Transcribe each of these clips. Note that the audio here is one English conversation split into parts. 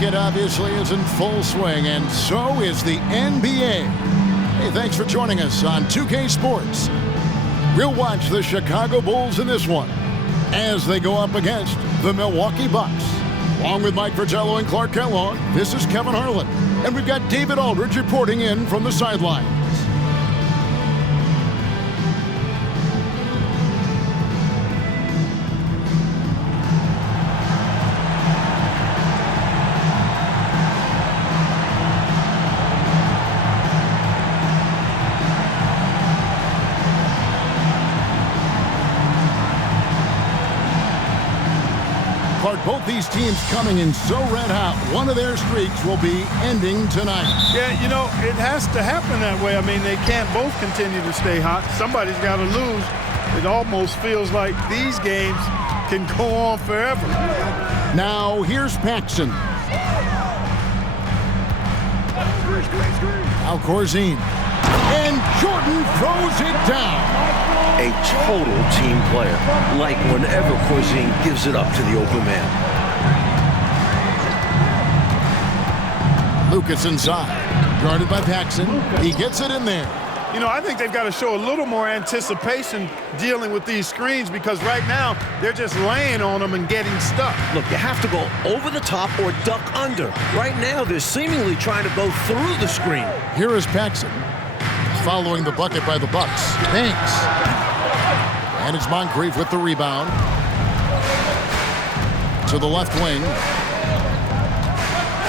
weekend obviously is in full swing, and so is the NBA. Hey, thanks for joining us on 2K Sports. We'll watch the Chicago Bulls in this one as they go up against the Milwaukee Bucks. Along with Mike Fratello and Clark Kellogg, this is Kevin Harlan. And we've got David Aldridge reporting in from the sidelines. Both these teams coming in so red hot. One of their streaks will be ending tonight. Yeah, you know, it has to happen that way. I mean, they can't both continue to stay hot. Somebody's got to lose. It almost feels like these games can go on forever. Now, here's Paxson. Now Corzine. And Jordan throws it down. A total team player, like whenever Corzine gives it up to the open man. Lucas inside, guarded by Paxson. He gets it in there. You know, I think they've got to show a little more anticipation dealing with these screens, because right now they're just laying on them and getting stuck. Look, you have to go over the top or duck under. Right now they're seemingly trying to go through the screen. Here is Paxson, following the bucket by the Bucks. Banks. And it's Moncrief with the rebound. To the left wing.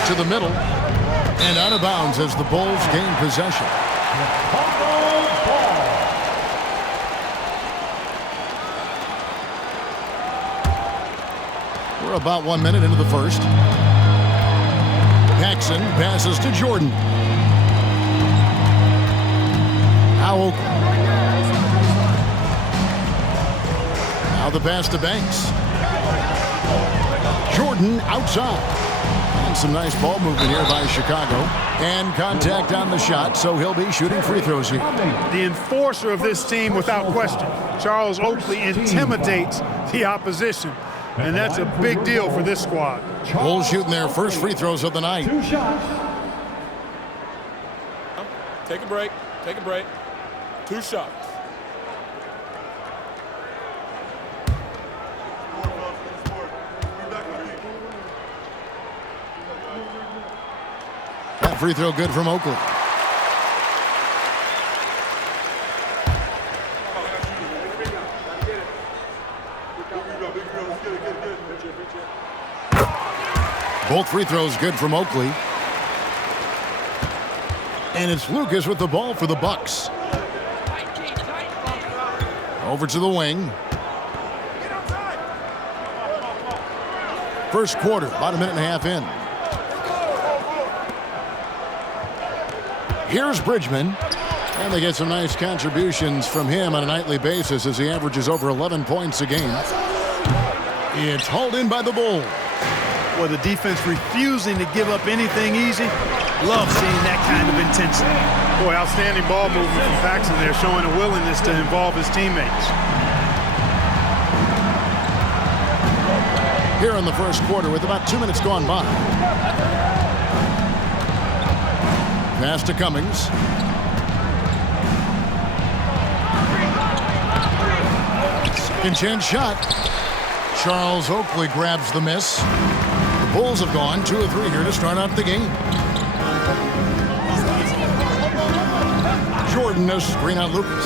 To the middle. And out of bounds as the Bulls gain possession. We're about 1 minute into the first. Paxson passes to Jordan. Now Oakley. Now the pass to Banks. Jordan outside. And some nice ball movement here by Chicago. And contact on the shot, so he'll be shooting free throws here. The enforcer of this team, without question. Charles Oakley intimidates the opposition. And that's a big deal for this squad. Bulls shooting their first free throws of the night. Take a break. Take a break. 2 shots. That free throw good from Oakley. Both free throws good from Oakley. And it's Lucas with the ball for the Bucks. Over to the wing. First quarter, about a minute and a half in. Here's Bridgman. And they get some nice contributions from him on a nightly basis as he averages over 11 points a game. It's hauled in by the Bulls. Well, the defense refusing to give up anything easy. Love seeing that kind of intensity. Boy, outstanding ball movement from Paxson there, showing a willingness to involve his teammates. Here in the first quarter with about 2 minutes gone by. Pass to Cummings. Second chance shot. Charles Oakley grabs the miss. The Bulls have gone 2 of 3 here to start out the game. Jordan has screen on Lucas.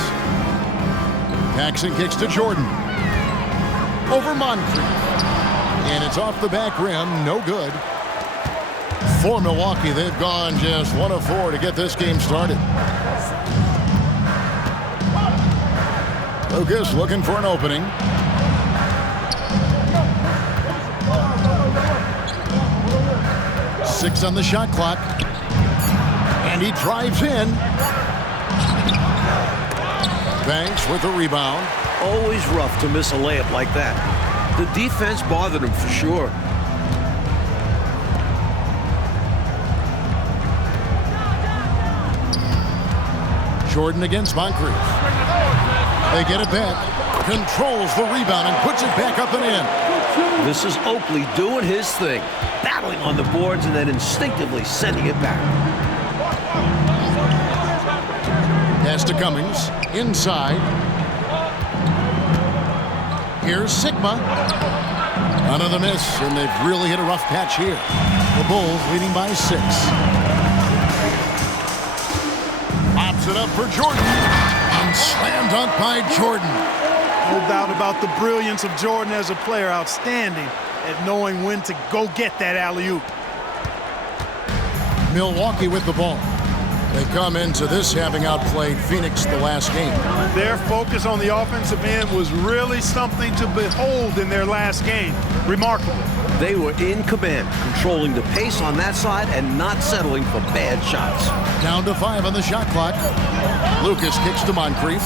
Paxson kicks to Jordan. Over Moncrief. And it's off the back rim, no good. For Milwaukee, they've gone just 1 of 4 to get this game started. Lucas looking for an opening. Six on the shot clock. And he drives in. Banks with the rebound. Always rough to miss a layup like that. The defense bothered him for sure. Jordan against Moncrief. They get it back. Controls the rebound and puts it back up and in. This is Oakley doing his thing, battling on the boards and then instinctively sending it back. Pass to Cummings, inside. Here's Sigma. Another miss, and they've really hit a rough patch here. The Bulls leading by 6. Pops it up for Jordan, and slam dunk by Jordan. No doubt about the brilliance of Jordan as a player. Outstanding at knowing when to go get that alley-oop. Milwaukee with the ball. They come into this having outplayed Phoenix the last game. Their focus on the offensive end was really something to behold in their last game. Remarkable. They were in command, controlling the pace on that side and not settling for bad shots. Down to 5 on the shot clock. Lucas kicks to Moncrief.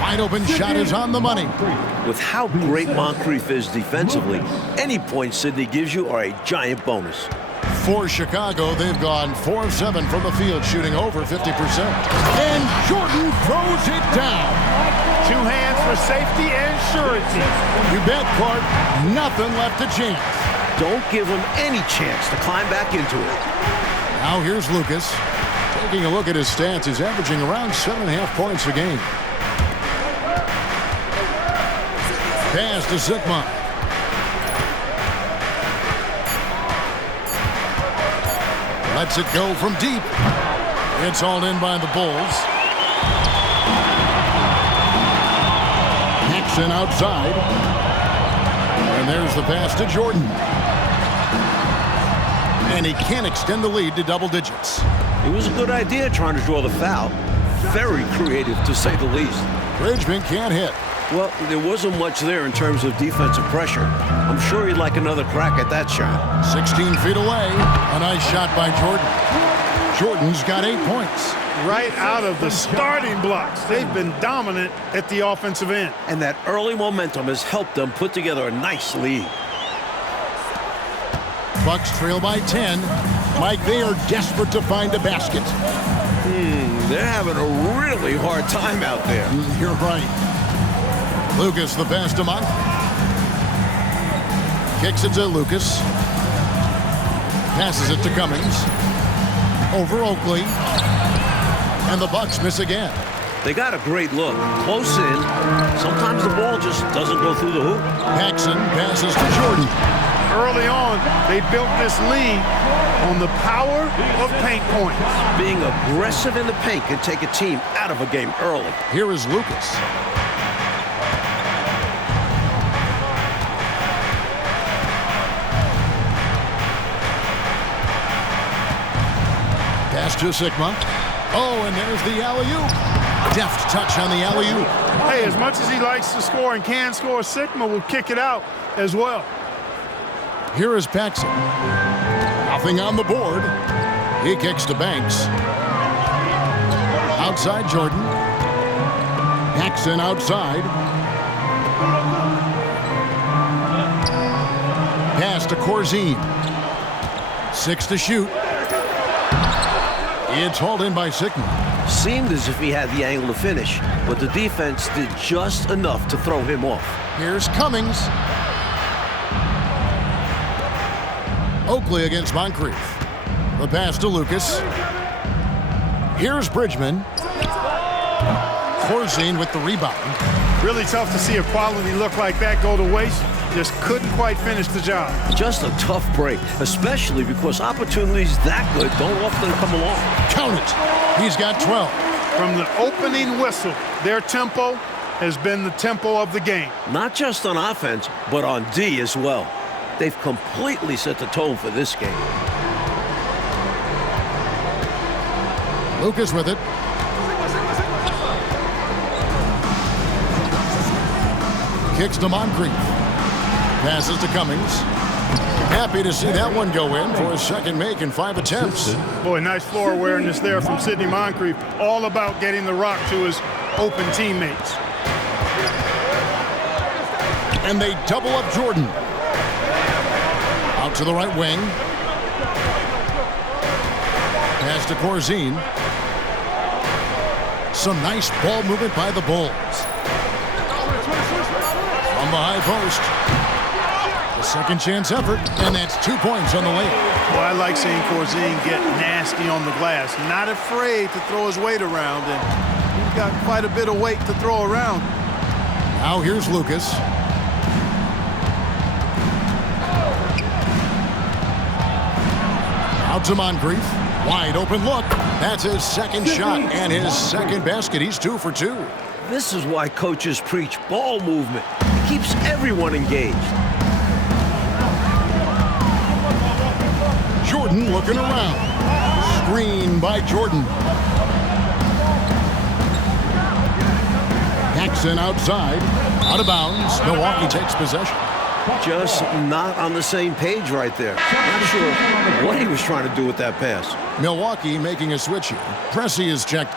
Wide open shot is on the money. With how great Moncrief is defensively, any points Sydney gives you are a giant bonus. For Chicago, they've gone 4 of 7 from the field, shooting over 50%. And Jordan throws it down. 2 hands for safety and surety. You bet, Clark. Nothing left to chance. Don't give him any chance to climb back into it. Now here's Lucas. Taking a look at his stats, he's averaging around 7.5 points a game. Pass to Sigma. Lets it go from deep. It's hauled in by the Bulls. Jackson outside. And there's the pass to Jordan. And he can't extend the lead to double digits. It was a good idea trying to draw the foul. Very creative, to say the least. Bridgman can't hit. Well, there wasn't much there in terms of defensive pressure. I'm sure he'd like another crack at that shot. 16 feet away. A nice shot by Jordan. Jordan's got 8 points. Right out of the starting blocks. They've been dominant at the offensive end. And that early momentum has helped them put together a nice lead. Bucks trail by 10. Mike, they are desperate to find a basket. They're having a really hard time out there. You're right. Lucas, the pass to Monk. Kicks it to Lucas. Passes it to Cummings. Over Oakley. And the Bucks miss again. They got a great look. Close in. Sometimes the ball just doesn't go through the hoop. Paxson passes to Jordan. Early on, they built this lead on the power of paint points. Being aggressive in the paint can take a team out of a game early. Here is Lucas. Pass to Sigma. Oh, and there's the alley-oop. Deft touch on the alley-oop. Hey, as much as he likes to score and can score, Sigma will kick it out as well. Here is Paxson. Nothing on the board. He kicks to Banks. Outside Jordan. Paxson outside. Pass to Corzine. 6 to shoot. It's hauled in by Sigma. Seemed as if he had the angle to finish, but the defense did just enough to throw him off. Here's Cummings. Oakley against Moncrief. The pass to Lucas. Here's Bridgman. Corzine with the rebound. Really tough to see a quality look like that go to waste. Just couldn't quite finish the job. Just a tough break, especially because opportunities that good don't often come along. Count it. He's got 12. From the opening whistle, their tempo has been the tempo of the game. Not just on offense, but on D as well. They've completely set the tone for this game. Lucas with it. Kicks to Moncrief. Passes to Cummings. Happy to see that one go in for a second make in 5 attempts. Boy, nice floor awareness there from Sidney Moncrief. All about getting the rock to his open teammates. And they double up Jordan. Out to the right wing. Pass to Corzine. Some nice ball movement by the Bulls. From the high post. Second chance effort, and that's 2 points on the layup. Well, I like seeing Corzine get nasty on the glass. Not afraid to throw his weight around, and he's got quite a bit of weight to throw around. Now here's Lucas. Out to Moncrief. Wide open look. That's his second shot and his second basket. He's 2 for 2. This is why coaches preach ball movement. It keeps everyone engaged. Jordan looking around. Screen by Jordan. Jackson outside. Out of bounds. Milwaukee takes possession. Just not on the same page right there. Not sure what he was trying to do with that pass. Milwaukee making a switch here. Pressey is checked.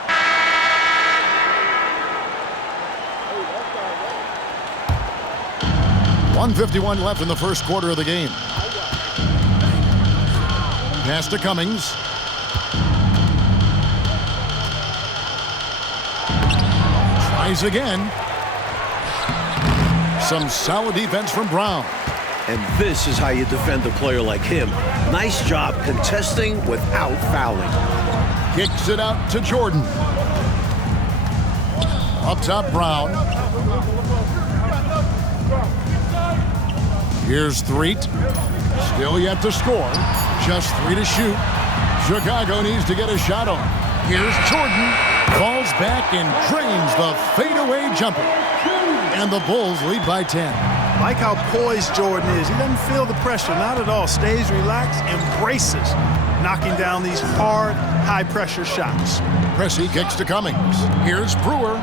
.151 left in the first quarter of the game. Pass to Cummings. Tries again. Some solid defense from Brown. And this is how you defend a player like him. Nice job contesting without fouling. Kicks it out to Jordan. Up top, Brown. Here's Threet. Still yet to score. Just 3 to shoot. Chicago needs to get a shot on. Here's Jordan. Falls back and drains the fadeaway jumper. And the Bulls lead by 10. Like how poised Jordan is. He doesn't feel the pressure, not at all. Stays relaxed, embraces knocking down these hard, high-pressure shots. Pressey kicks to Cummings. Here's Brewer.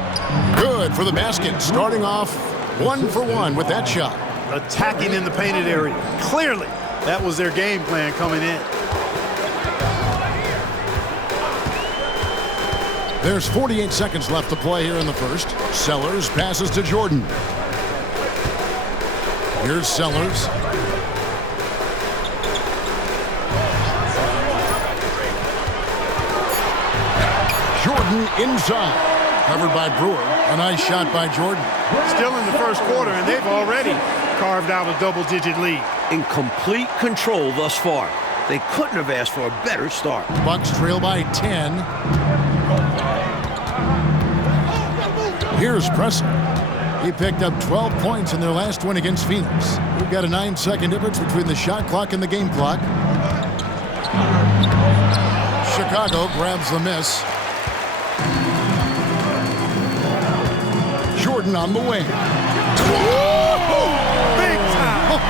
Good for the basket. Starting off 1 for 1 with that shot. Attacking in the painted area. Clearly, that was their game plan coming in. There's 48 seconds left to play here in the first. Sellers passes to Jordan. Here's Sellers. Jordan inside. Covered by Brewer. A nice shot by Jordan. Still in the first quarter, and they've already carved out a double-digit lead. In complete control thus far. They couldn't have asked for a better start. Bucks trail by 10. Here's Pressey. He picked up 12 points in their last win against Phoenix. We've got a 9-second difference between the shot clock and the game clock. Chicago grabs the miss. Jordan on the wing. Big time!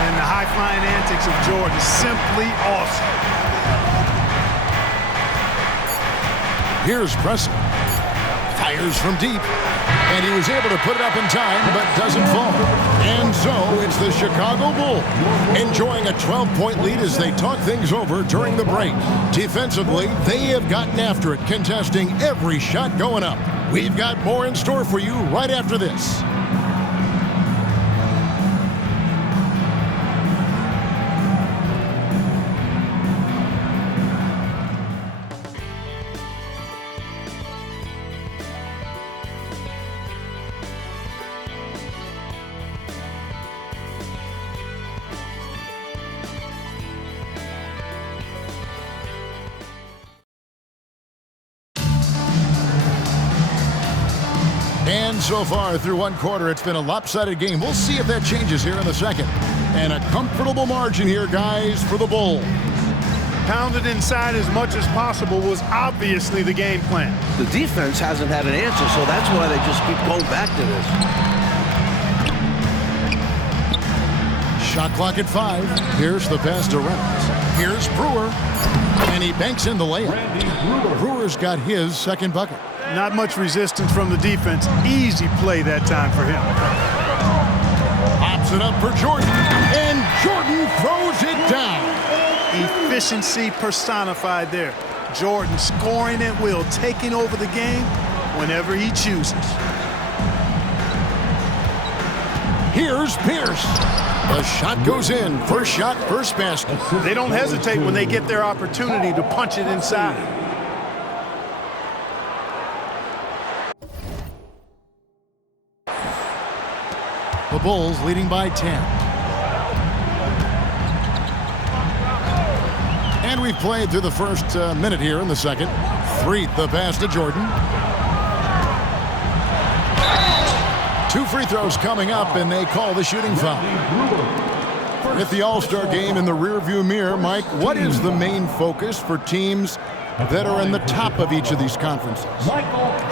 And the high-flying antics of Jordan is simply awesome. Here's Pressey. Fires from deep. And he was able to put it up in time, but doesn't fall. And so it's the Chicago Bulls enjoying a 12-point lead as they talk things over during the break. Defensively, they have gotten after it, contesting every shot going up. We've got more in store for you right after this. And so far through one quarter, it's been a lopsided game. We'll see if that changes here in the second. And a comfortable margin here, guys, for the Bulls. Pounded inside as much as possible was obviously the game plan. The defense hasn't had an answer, so that's why they just keep going back to this. Shot clock at 5. Here's the pass to Reynolds. Here's Brewer. And he banks in the layup. Brewer's got his second bucket. Not much resistance from the defense. Easy play that time for him. Pops it up for Jordan. And Jordan throws it down. Efficiency personified there. Jordan scoring at will, taking over the game whenever he chooses. Here's Pierce. The shot goes in. First shot, first basket. They don't hesitate when they get their opportunity to punch it inside. The Bulls leading by 10. And we've played through the first minute here in the second. Threet the pass to Jordan. 2 free throws coming up, and they call the shooting foul. With the All-Star game in the rearview mirror, Mike, what is the main focus for teams that are in the top of each of these conferences?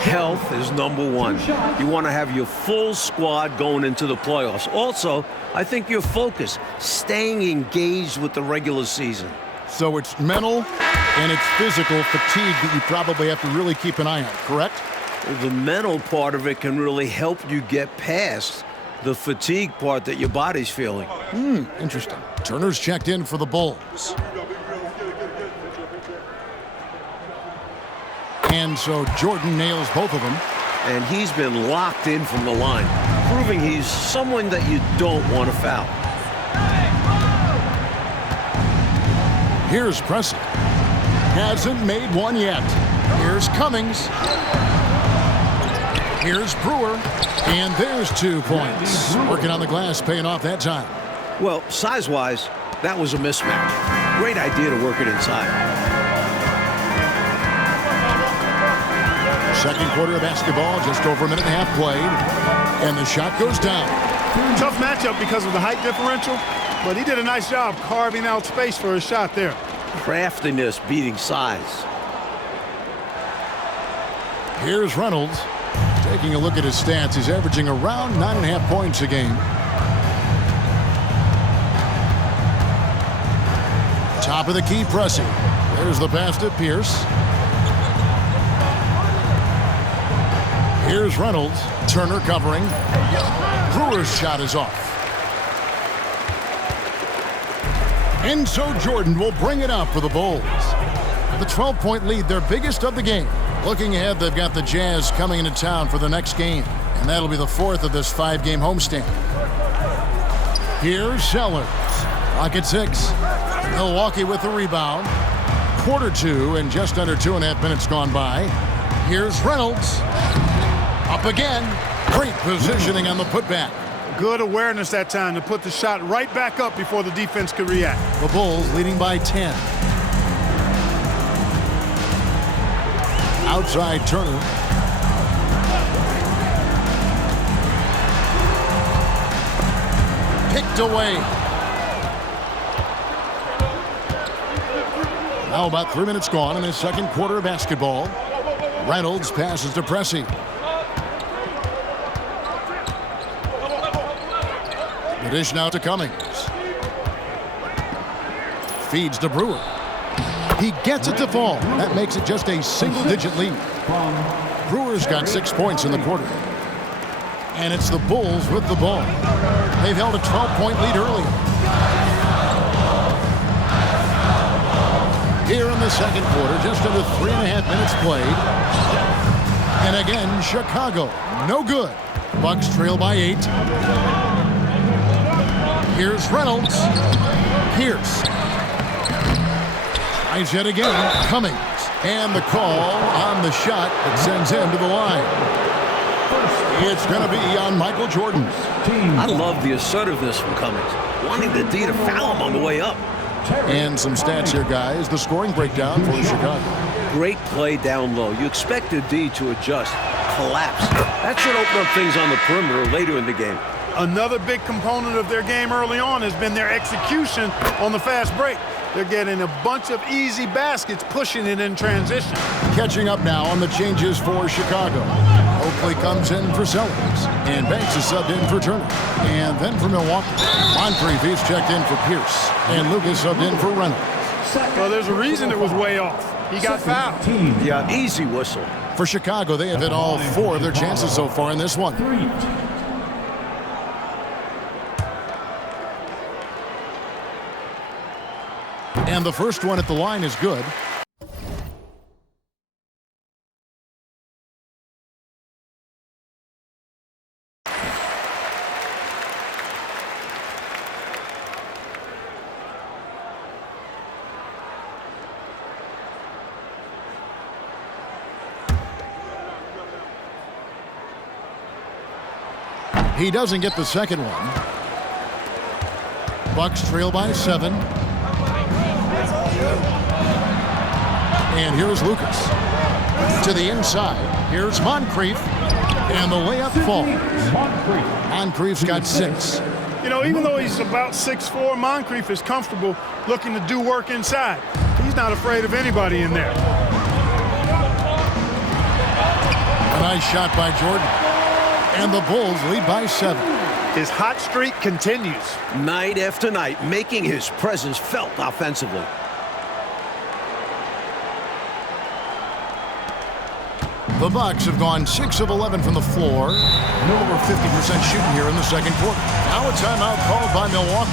Health is number one. You want to have your full squad going into the playoffs. Also, I think your focus, staying engaged with the regular season. So it's mental and it's physical fatigue that you probably have to really keep an eye on, correct? The mental part of it can really help you get past the fatigue part that your body's feeling. Interesting. Turner's checked in for the Bulls. And so Jordan nails both of them. And he's been locked in from the line, proving he's someone that you don't want to foul. Here's Pressey. Hasn't made one yet. Here's Cummings. Here's Brewer. And there's 2 points. Working on the glass, paying off that time. Well, size-wise, that was a mismatch. Great idea to work it inside. Second quarter of basketball, just over a minute and a half played. And the shot goes down. Tough matchup because of the height differential, but he did a nice job carving out space for his shot there. Craftiness beating size. Here's Reynolds. Taking a look at his stats, he's averaging around 9.5 points a game. Top of the key, Pressey. There's the pass to Pierce. Here's Reynolds. Turner covering. Brewer's shot is off. And so Jordan will bring it up for the Bulls. The 12-point lead, their biggest of the game. Looking ahead, they've got the Jazz coming into town for the next game, and that'll be the 4th of this 5-game homestand. Here's Sellers. Clock at 6. Milwaukee with the rebound. Quarter 2 and just under 2.5 minutes gone by. Here's Reynolds. Up again. Great positioning on the putback. Good awareness that time to put the shot right back up before the defense could react. The Bulls leading by 10. Outside Turner. Picked away. Now about 3 minutes gone in the second quarter of basketball. Reynolds passes to Pressey. The dish now to Cummings. Feeds to Brewer. He gets it to fall. That makes it just a single-digit lead. Brewer's got 6 points in the quarter. And it's the Bulls with the ball. They've held a 12-point lead early. Here in the second quarter, just under 3.5 minutes played. And again, Chicago, no good. Bucks trail by 8. Here's Reynolds. Pierce. Tries yet again. Cummings. And the call on the shot that sends him to the line. It's going to be on Michael Jordan. I love the assertiveness from Cummings, wanting the D to foul him on the way up. And some stats here, guys. The scoring breakdown for Chicago. Great play down low. You expect the D to adjust, collapse. That should open up things on the perimeter later in the game. Another big component of their game early on has been their execution on the fast break. They're getting a bunch of easy baskets, pushing it in transition. Catching up now on the changes for Chicago. Oakley comes in for Sellers. And Banks is subbed in for Turner. And then for Milwaukee, Moncrief is checked in for Pierce. And Lucas subbed in for Reynolds. Well, there's a reason it was way off. He got fouled. Yeah, easy whistle. For Chicago, they have hit all 4 of their chances so far in this one. And the first one at the line is good. He doesn't get the second one. Bucks trail by 7. And here's Lucas. To the inside. Here's Moncrief. And the layup falls. Moncrief's got 6. You know, even though he's about 6'4", Moncrief is comfortable looking to do work inside. He's not afraid of anybody in there. A nice shot by Jordan. And the Bulls lead by 7. His hot streak continues. Night after night, making his presence felt offensively. The Bucks have gone 6 of 11 from the floor. Over 50% shooting here in the second quarter. Now a timeout called by Milwaukee.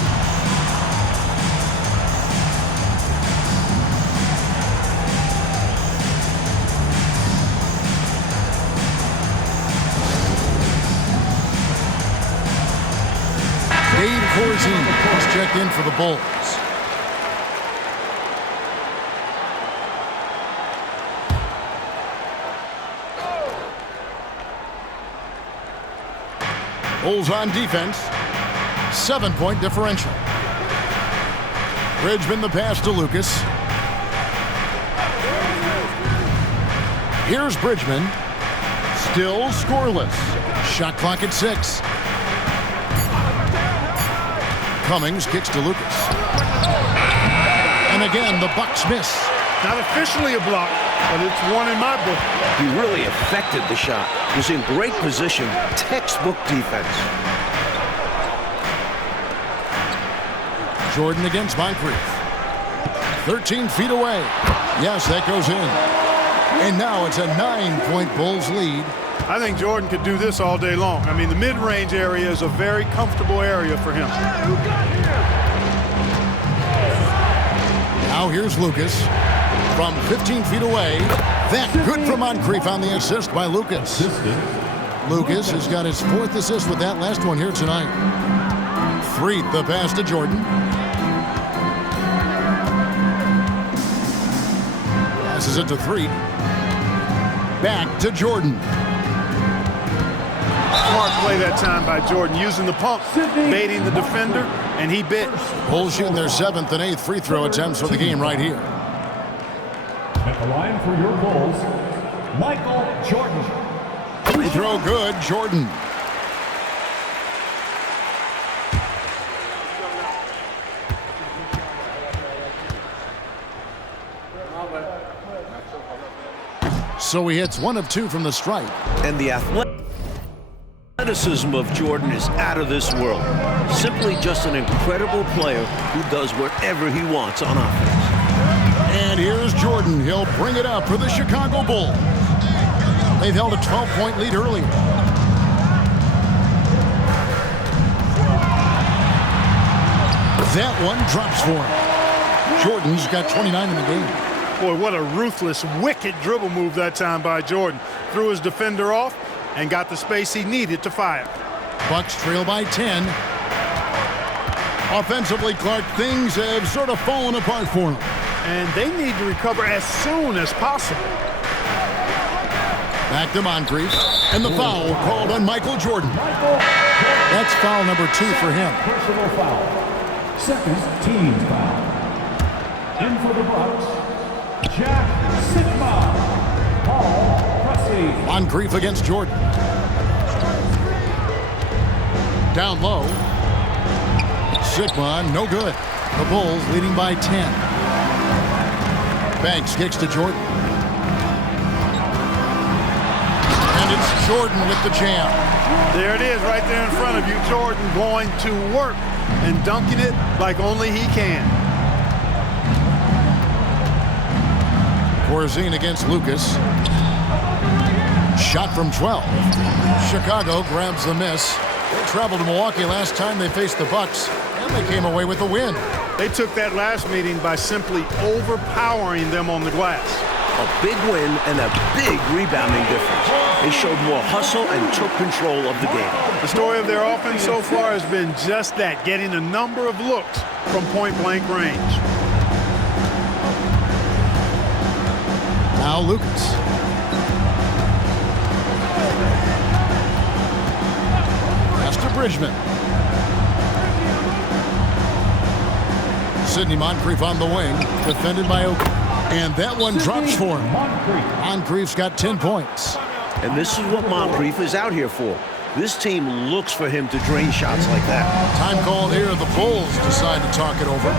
Dave Corzine has checked in for the Bulls. Bulls on defense. 7-point differential. Bridgman the pass to Lucas. Here's Bridgman. Still scoreless. Shot clock at 6. Cummings kicks to Lucas. And again, the Bucks miss. Not officially a block, but it's one in my book. He really affected the shot. He was in great position. Textbook defense. Jordan against Moncrief. 13 feet away. Yes, that goes in. And now it's a 9-point Bulls lead. I think Jordan could do this all day long. I mean, the mid-range area is a very comfortable area for him. Now here's Lucas. From 15 feet away. That good for Moncrief on the assist by Lucas. Lucas has got his 4th assist with that last one here tonight. 3, the pass to Jordan. Passes it to 3. Back to Jordan. Smart play that time by Jordan, using the pump, baiting the defender, and he bit. Bulls shooting their 7th and 8th free throw attempts for the game right here. At the line for your Bulls, Michael Jordan. Free throw good, Jordan. So he hits 1 of 2 from the stripe. And the athleticism of Jordan is out of this world. Simply just an incredible player who does whatever he wants on offense. And here's Jordan. He'll bring it up for the Chicago Bulls. They've held a 12-point lead earlier. That one drops for him. Jordan's got 29 in the game. Boy, what a ruthless, wicked dribble move that time by Jordan. Threw his defender off and got the space he needed to fire. Bucks trail by 10. Offensively, Clark, things have sort of fallen apart for them. And they need to recover as soon as possible. Back to Moncrief. And the foul called on Michael Jordan. That's foul number 2 for him. Personal foul. Second team foul. In for the Bucks, Jack Sikma. Paul Pressey. Moncrief against Jordan. Down low. Sikma, no good. The Bulls leading by 10. Banks kicks to Jordan. And it's Jordan with the jam. There it is right there in front of you. Jordan going to work and dunking it like only he can. Corzine against Lucas. Shot from 12. Chicago grabs the miss. They traveled to Milwaukee last time they faced the Bucks, and they came away with a win. They took that last meeting by simply overpowering them on the glass. A big win and a big rebounding difference. They showed more hustle and took control of the game. The story of their offense so far has been just that, getting a number of looks from point-blank range. Now Lucas. Pass to to Bridgman. Sidney Moncrief on the wing, defended by Oakley. And that one drops for him. Moncrief's got 10 points. And this is what Moncrief is out here for. This team looks for him to drain shots like that. Time called here. The Bulls decide to talk it over.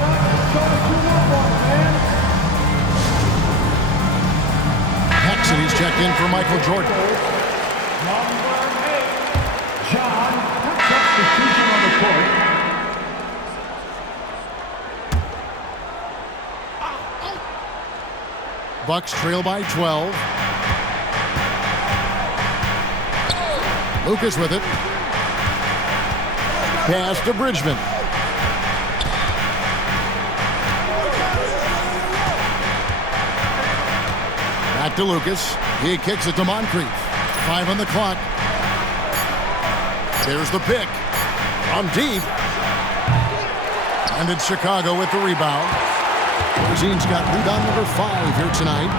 Paxson, he's checked in for Michael Jordan. John, substitution on the court. Bucks trail by 12. Lucas with it. Pass to Bridgman. Back to Lucas. He kicks it to Moncrief. 5 on the clock. There's the pick. From deep. And it's Chicago with the rebound. Berzine's got rebound number 5 here tonight.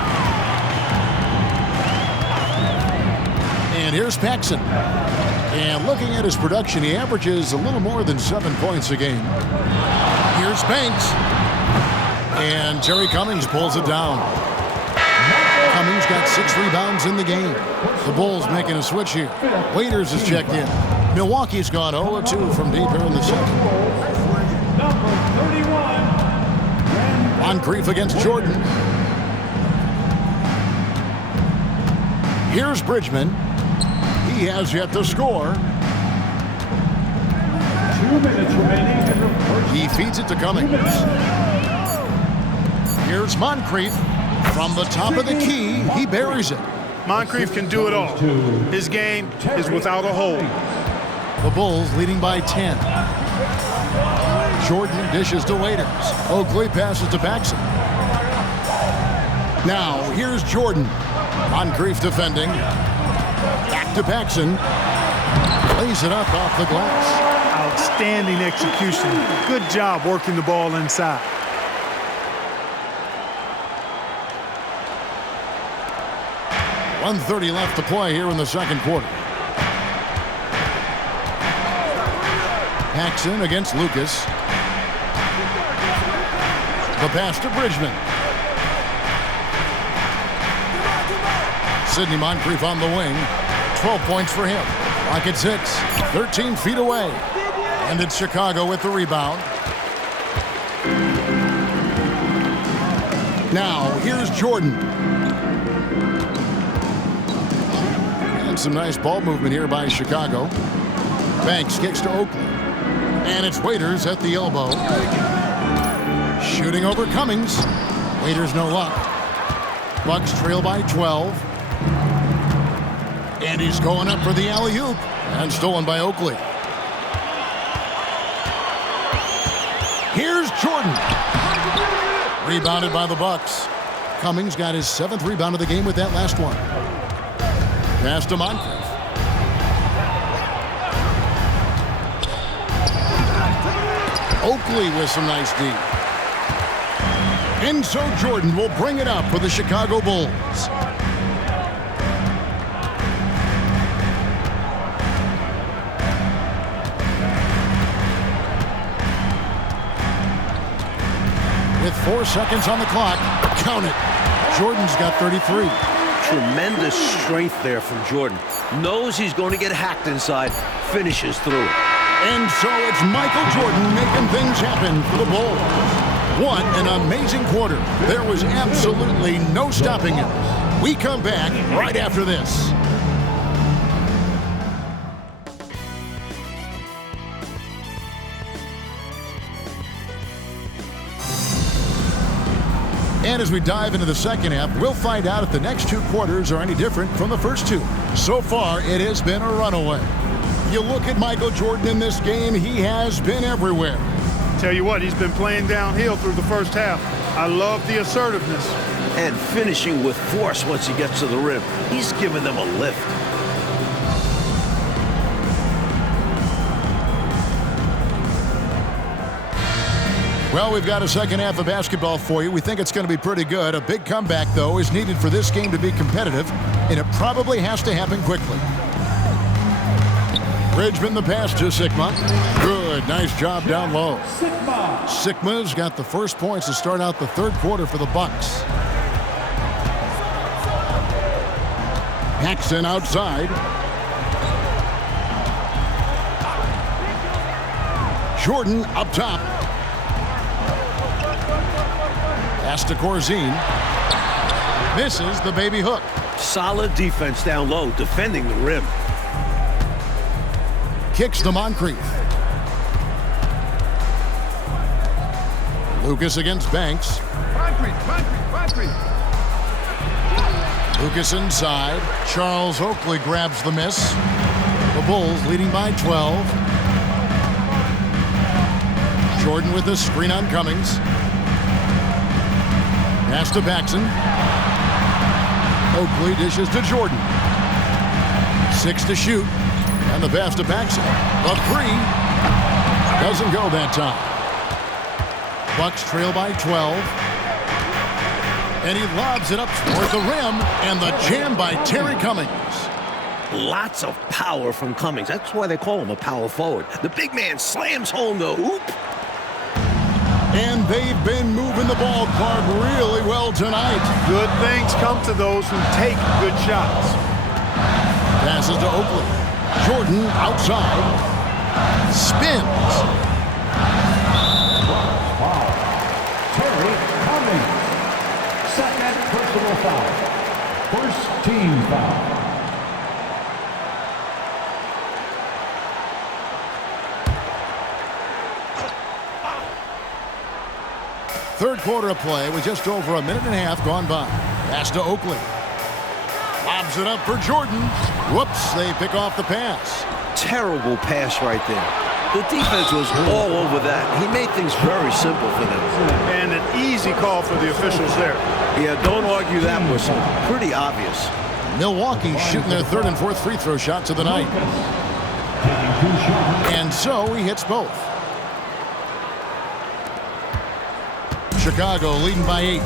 And here's Paxson. And looking at his production, he averages a little more than 7 points a game. Here's Banks. And Terry Cummings pulls it down. Cummings got 6 rebounds in the game. The Bulls making a switch here. Waiters is checked in. Milwaukee's gone 0-2 from deep here in the second. Number 31. Moncrief against Jordan. Here's Bridgman. He has yet to score. 2 minutes remaining in the first. He feeds it to Cummings. Here's Moncrief. From the top of the key, he buries it. Moncrief can do it all. His game is without a hole. The Bulls leading by 10. Jordan dishes to Waiters. Oakley passes to Paxson. Now, here's Jordan. Moncrief defending. Back to Paxson. Lays it up off the glass. Outstanding execution. Good job working the ball inside. .130 left to play here in the second quarter. Paxson against Lucas. The pass to Bridgman. Sidney Moncrief on the wing. 12 points for him. Rocket 6. 13 feet away. And it's Chicago with the rebound. Now, here's Jordan. And some nice ball movement here by Chicago. Banks kicks to Oakley. And it's Waiters at the elbow. Shooting over Cummings. Waiters no luck. Bucks trail by 12. And he's going up for the alley-oop. And stolen by Oakley. Here's Jordan. Rebounded by the Bucks. Cummings got his 7th rebound of the game with that last one. Pass to Moncrief. Oakley with some nice D. And so Jordan will bring it up for the Chicago Bulls. With 4 seconds on the clock, count it. Jordan's got 33. Tremendous strength there from Jordan. Knows he's going to get hacked inside, finishes through it. And so it's Michael Jordan making things happen for the Bulls. What an amazing quarter. There was absolutely no stopping him. We come back right after this. And as we dive into the second half, we'll find out if the next 2 quarters are any different from the first 2. So far, it has been a runaway. You look at Michael Jordan in this game, he has been everywhere. Tell you what, he's been playing downhill through the first half. I love the assertiveness. And finishing with force once he gets to the rim. He's giving them a lift. Well, we've got a second half of basketball for you. We think it's going to be pretty good. A big comeback, though, is needed for this game to be competitive, and it probably has to happen quickly. Bridgman the pass to Sikma. Good, nice job down low. Sikma's got the first points to start out the third quarter for the Bucks. Paxson outside. Jordan up top. Pass to Corzine. Misses the baby hook. Solid defense down low, defending the rim. Kicks to Moncrief. Lucas against Banks. Lucas inside. Charles Oakley grabs the miss. The Bulls leading by 12. Jordan with the screen on Cummings. Pass to Paxson. Oakley dishes to Jordan. 6 to shoot. And the pass to Paxson. A three. Doesn't go that time. Bucks trail by 12. And he lobs it up toward the rim. And the jam by Terry Cummings. Lots of power from Cummings. That's why they call him a power forward. The big man slams home the hoop. And they've been moving the ballpark really well tonight. Good things come to those who take good shots. Passes to Oakley. Jordan outside. Spins. Wow. Terry Cummings. Second personal foul. First team foul. Third quarter of play with just over a minute and a half gone by. Pass to Oakley. Lobs it up for Jordan. Whoops, they pick off the pass. Terrible pass right there. The defense was all over that. He made things very simple for them. And an easy call for the officials there. Yeah, don't argue that whistle. Pretty obvious. Milwaukee shooting their third and fourth free throw shots of the night. And so he hits both. Chicago leading by 8.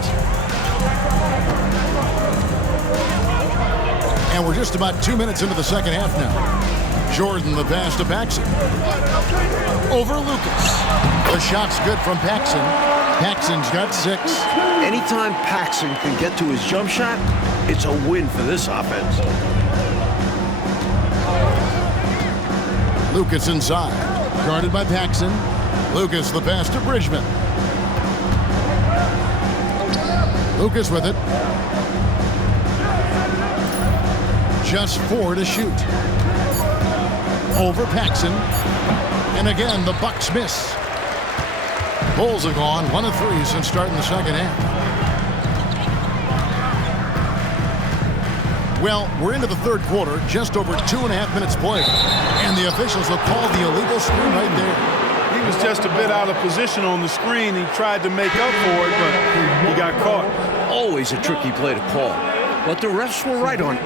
And we're just about 2 minutes into the second half now. Jordan the pass to Paxson. Over Lucas. The shot's good from Paxson. Paxson's got 6. Anytime Paxson can get to his jump shot, it's a win for this offense. Lucas inside. Guarded by Paxson. Lucas the pass to Bridgman. Lucas with it. Just 4 to shoot. Over Paxson. And again, the Bucks miss. Bulls have gone 1 of 3 since starting the second half. Well, we're into the third quarter, just over 2.5 minutes played. And the officials have called the illegal screen right there. He was just a bit out of position on the screen. He tried to make up for it, but he got caught. Always a tricky play to call. But the refs were right on it.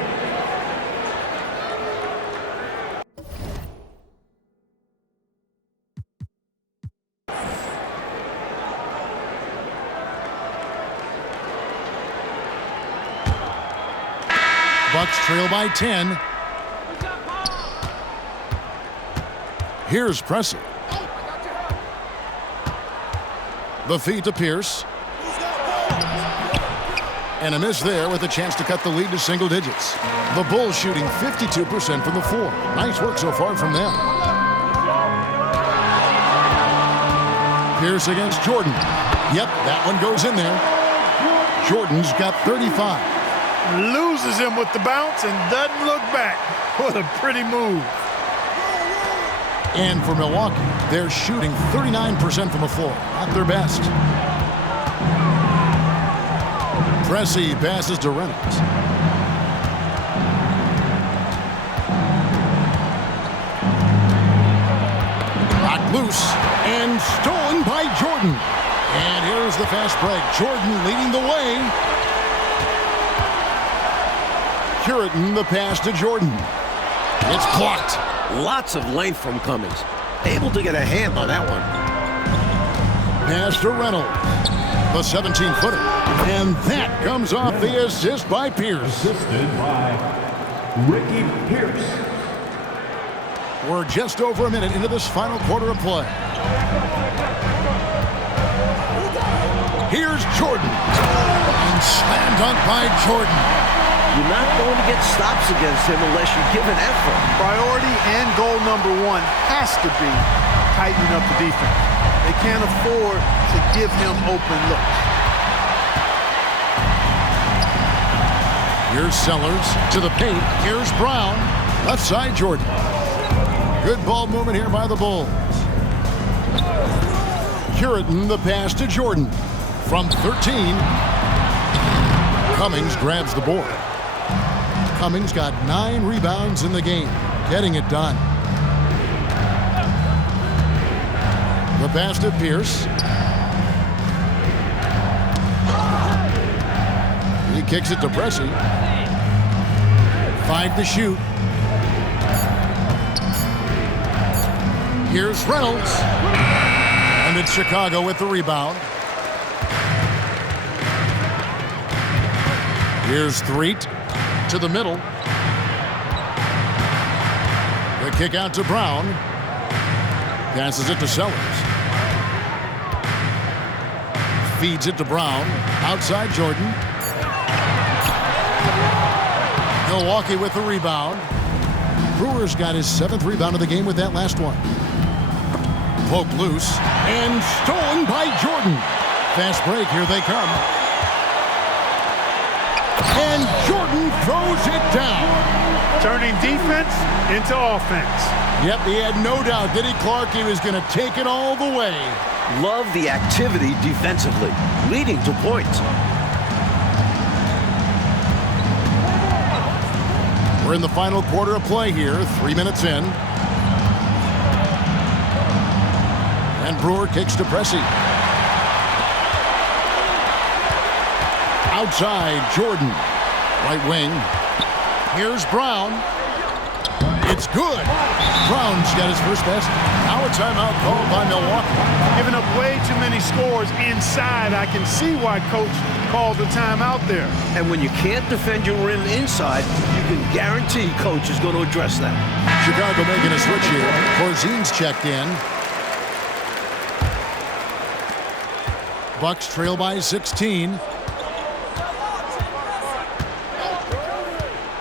Bucks trail by 10. Here's Pressey. The feed to Pierce. And a miss there with a chance to cut the lead to single digits. The Bulls shooting 52% from the floor. Nice work so far from them. Pierce against Jordan. Yep, that one goes in there. Jordan's got 35. Loses him with the bounce and doesn't look back. What a pretty move. And for Milwaukee, they're shooting 39% from the floor. Not their best. Pressey passes to Reynolds. Knocked loose and stolen by Jordan. And here's the fast break. Jordan leading the way. Curitin the pass to Jordan. It's blocked. Lots of length from Cummings. Able to get a hand on that one. Pass to Reynolds. The 17-footer. And that comes off the assist by Pierce. Assisted by Ricky Pierce. We're just over a minute into this final quarter of play. Here's Jordan. And slam dunk by Jordan. You're not going to get stops against him unless you give an effort. Priority and goal number one has to be tightening up the defense. They can't afford to give him open looks. Here's Sellers to the paint. Here's Brown. Left side, Jordan. Good ball movement here by the Bulls. Curitin the pass to Jordan. From 13, Cummings grabs the board. Cummings got 9 rebounds in the game, getting it done. The pass to Pierce. He kicks it to Pressey. 5 to shoot. Here's Reynolds. And it's Chicago with the rebound. Here's Threet to the middle. The kick out to Brown. Passes it to Sellers. Feeds it to Brown. Outside Jordan. Milwaukee with the rebound. Brewer's got his 7th rebound of the game with that last one. Poke loose. And stolen by Jordan. Fast break. Here they come. And Jordan throws it down. Turning defense into offense. Yep, he had no doubt, did he, Clark? He was going to take it all the way. Love the activity defensively, leading to points. We're in the final quarter of play here, 3 minutes in. And Brewer kicks to Pressey. Outside, Jordan. Right wing. Here's Brown. It's good. Brown's got his first best. Now a timeout called by Milwaukee. Giving up way too many scores inside. I can see why Coach called the timeout there. And when you can't defend your rim inside, you can guarantee Coach is going to address that. Chicago making a switch here. Corzine's checked in. Bucks trail by 16.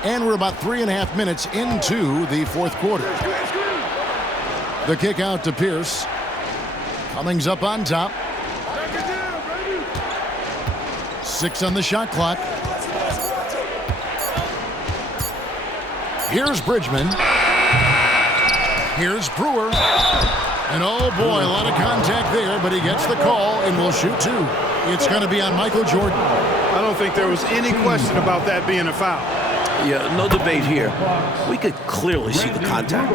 And we're about 3.5 minutes into the fourth quarter. The kick out to Pierce. Cummings up on top. 6 on the shot clock. Here's Bridgman. Here's Brewer. And oh boy, a lot of contact there, but he gets the call and will shoot 2. It's going to be on Michael Jordan. I don't think there was any question about that being a foul. Yeah, no debate here. We could clearly see the contact.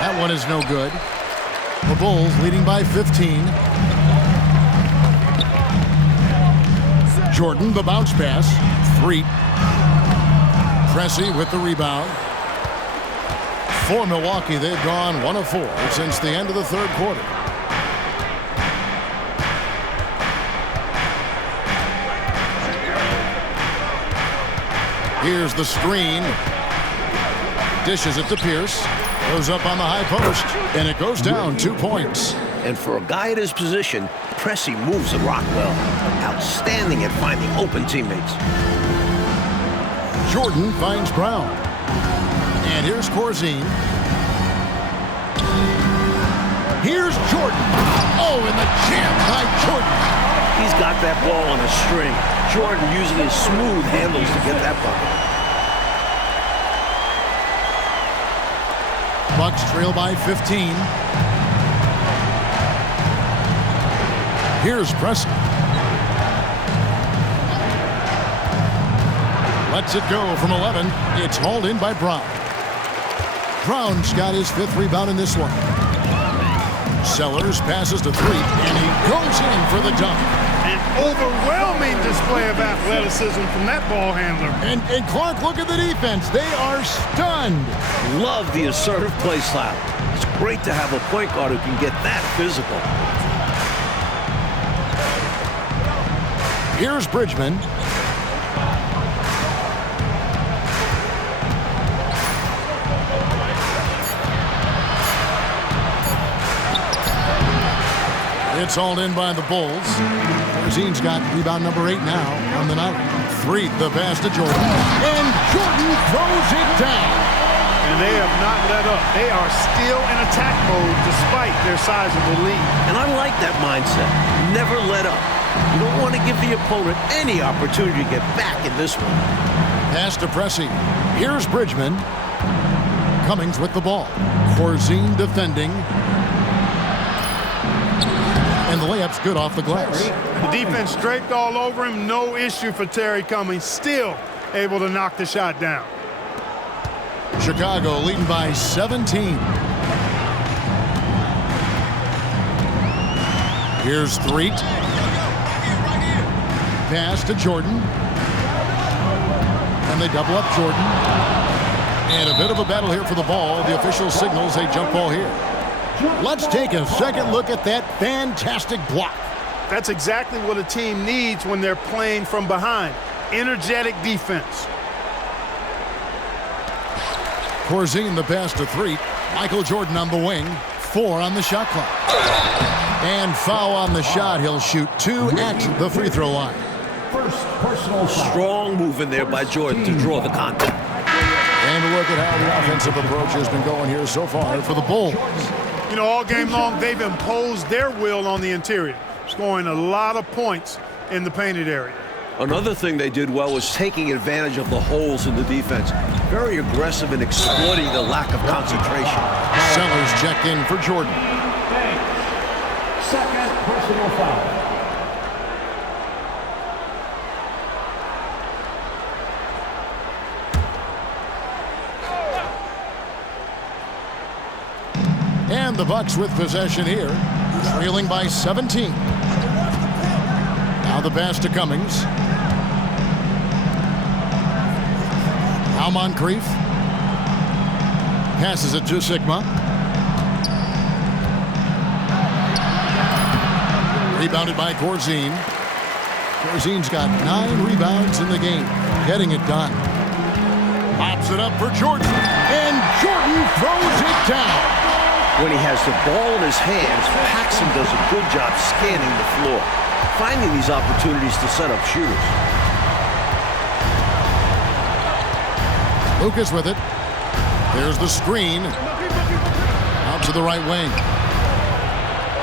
That one is no good. The Bulls leading by 15. Jordan, the bounce pass. 3. Pressey with the rebound. For Milwaukee, they've gone 1 of 4 since the end of the third quarter. Here's the screen. Dishes it to Pierce. Goes up on the high post. And it goes down 2 points. And for a guy at his position, Pressey moves the rock well. Outstanding at finding open teammates. Jordan finds Brown. And here's Corzine. Here's Jordan. Oh, and the jam by Jordan. He's got that ball on a string. Jordan using his smooth handles to get that bucket. Bucks trail by 15. Here's Pressey. Lets it go from 11. It's hauled in by Brown. Brown's got his 5th rebound in this one. Sellers passes to 3, and he goes in for the dunk. An overwhelming display of athleticism from that ball handler. And Clark, look at the defense. They are stunned. Love the assertive play style. It's great to have a point guard who can get that physical. Here's Bridgman. It's hauled in by the Bulls. Corzine's got rebound number 8 now on the night. 3, the pass to Jordan. And Jordan throws it down. And they have not let up. They are still in attack mode despite their sizable lead. And I like that mindset. Never let up. You don't want to give the opponent any opportunity to get back in this one. Pass to Pressey. Here's Bridgman. Cummings with the ball. Corzine defending. And the layup's good off the glass. The defense draped all over him. No issue for Terry Cummings. Still able to knock the shot down. Chicago leading by 17. Here's Threet. Pass to Jordan. And they double up Jordan. And a bit of a battle here for the ball. The official signals a jump ball here. Let's take a second look at that fantastic block. That's exactly what a team needs when they're playing from behind. Energetic defense. Corzine the pass to Threet. Michael Jordan on the wing. 4 on the shot clock. And foul on the shot. He'll shoot 2 at the free throw line. First personal foul. Strong move in there by Jordan to draw the contact. And look at how the offensive approach has been going here so far for the Bulls. You know, all game long, they've imposed their will on the interior, scoring a lot of points in the painted area. Another thing they did well was taking advantage of the holes in the defense. Very aggressive in exploiting the lack of concentration. Sellers checked in for Jordan. Second personal foul. And the Bucks with possession here, trailing by 17. Now the pass to Cummings. Now Moncrief. Passes it to Sigma. Rebounded by Corzine. Corzine's got 9 rebounds in the game. Getting it done. Pops it up for Jordan. And Jordan throws it down. When he has the ball in his hands, Paxson does a good job scanning the floor, finding these opportunities to set up shooters. Lucas with it. There's the screen. Out to the right wing.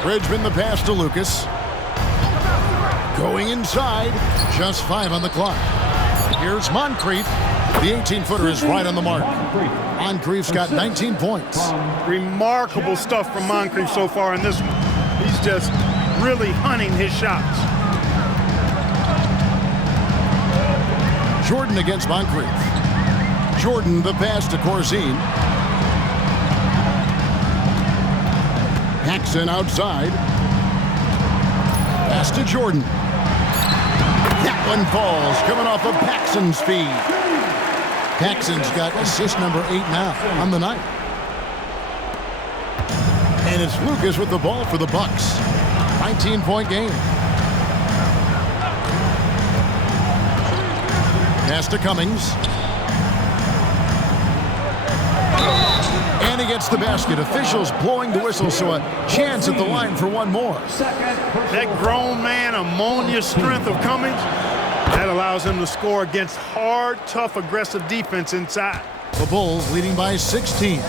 Bridgman the pass to Lucas. Going inside. Just 5 on the clock. Here's Moncrief. The 18-footer is right on the mark. Moncrief's got 19 points. Remarkable stuff from Moncrief so far in this one. He's just really hunting his shots. Jordan against Moncrief. Jordan the pass to Corzine. Paxson outside. Pass to Jordan. That one falls, coming off of Paxson's feed. Paxson's got assist number 8 now on the night. And it's Lucas with the ball for the Bucks. 19-point game. Pass to Cummings. And he gets the basket. Officials blowing the whistle, so a chance at the line for one more. That grown man, ammonia strength of Cummings, that allows him to score against hard, tough, aggressive defense inside. The Bulls leading by 16.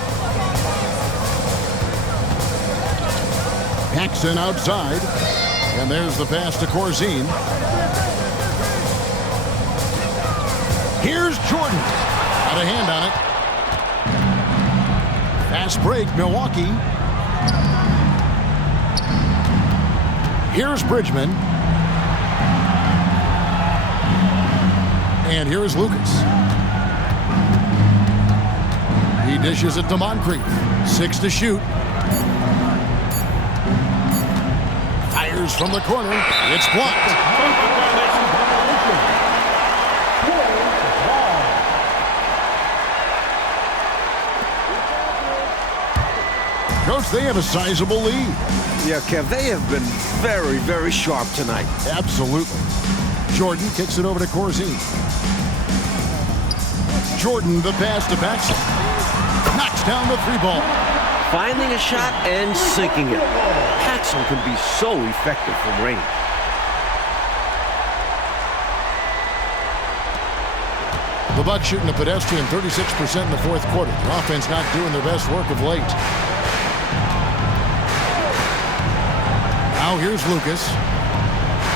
Paxson outside. And there's the pass to Corzine. Here's Jordan. Got a hand on it. Fast break, Milwaukee. Here's Bridgman. And here's Lucas. He dishes it to Moncrief. 6 to shoot. Fires from the corner. It's blocked. Coach, they have a sizable lead. Yeah, Kev, they have been very, very sharp tonight. Absolutely. Jordan kicks it over to Corzine. Jordan, the pass to Paxson. Knocks down the 3 ball. finding a shot and sinking it. Paxson can be so effective from range. The Bucks shooting a pedestrian 36% in the fourth quarter. The offense not doing their best work of late. Now here's Lucas.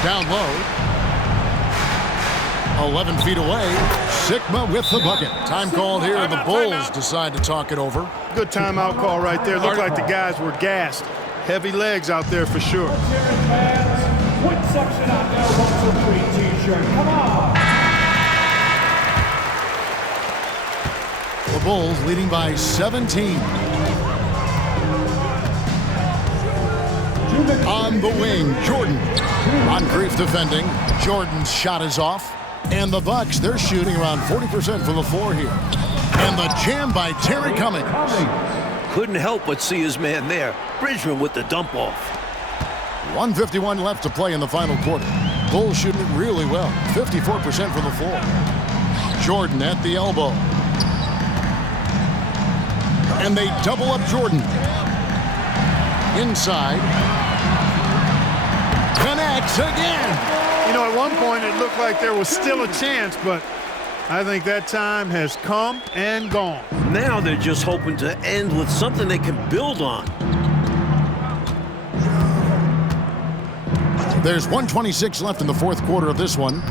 Down low. 11 feet away. Sigma with the bucket. Time called here, and the Bulls decide to talk it over. Good timeout call right there. Looked like the guys were gassed. Heavy legs out there for sure. Quick section out there, 1-2-3 t-shirt. Come on. The Bulls leading by 17. On the wing, Jordan. Moncrief defending. Jordan's shot is off. And the Bucks, they're shooting around 40% from the floor here. And the jam by Terry Cummings. Couldn't help but see his man there. Bridgman with the dump off. 1:51 left to play in the final quarter. Bulls shooting it really well. 54% from the floor. Jordan at the elbow. And they double up Jordan. Inside. Connects again. You know, at one point it looked like there was still a chance, but I think that time has come and gone. Now they're just hoping to end with something they can build on. There's 1:26 left in the fourth quarter of this one.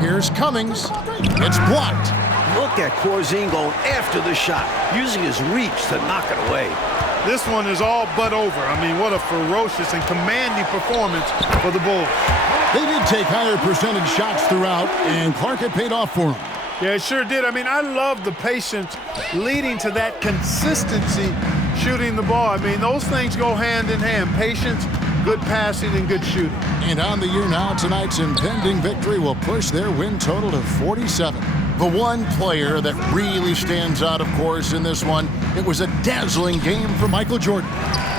Here's Cummings. It's blocked. Look at Corzine going after the shot, using his reach to knock it away. This one is all but over. I mean, what a ferocious and commanding performance for the Bulls. They did take higher percentage shots throughout, and Clark had paid off for them. Yeah, it sure did. I mean, I love the patience leading to that consistency shooting the ball. I mean, those things go hand in hand. Patience, good passing, and good shooting. And on the year now, tonight's impending victory will push their win total to 47. The one player that really stands out, of course, in this one, it was a dazzling game for Michael Jordan.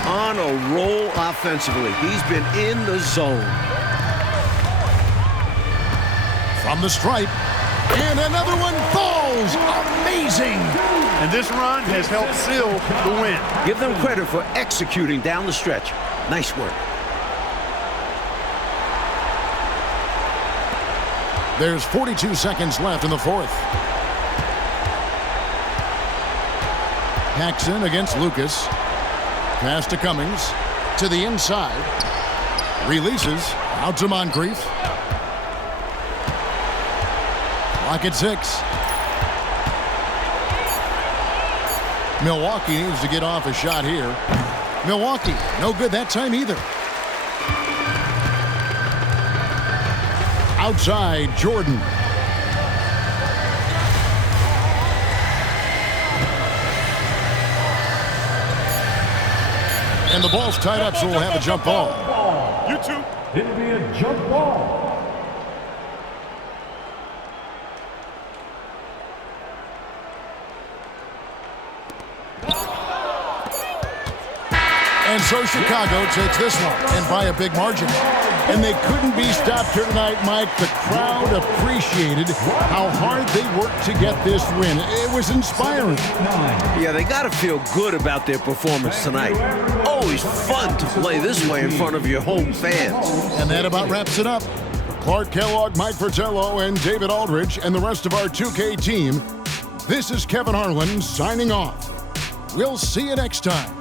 On a roll offensively. He's been in the zone. From the stripe. And another one falls. Amazing. And this run has helped seal the win. Give them credit for executing down the stretch. Nice work. There's 42 seconds left in the fourth. Paxson against Lucas. Pass to Cummings. To the inside. Releases. Out to Moncrief. Clock at 6. Milwaukee needs to get off a shot here. Milwaukee, no good that time either. Outside, Jordan. And the ball's tied up, so we'll have a jump ball. You two. It'll be a jump ball. And so Chicago takes this one, and by a big margin. And they couldn't be stopped here tonight, Mike. The crowd appreciated how hard they worked to get this win. It was inspiring. Yeah, they got to feel good about their performance tonight. Always fun to play this way in front of your home fans. And that about wraps it up. Clark Kellogg, Mike Fratello, and David Aldridge, and the rest of our 2K team. This is Kevin Harlan signing off. We'll see you next time.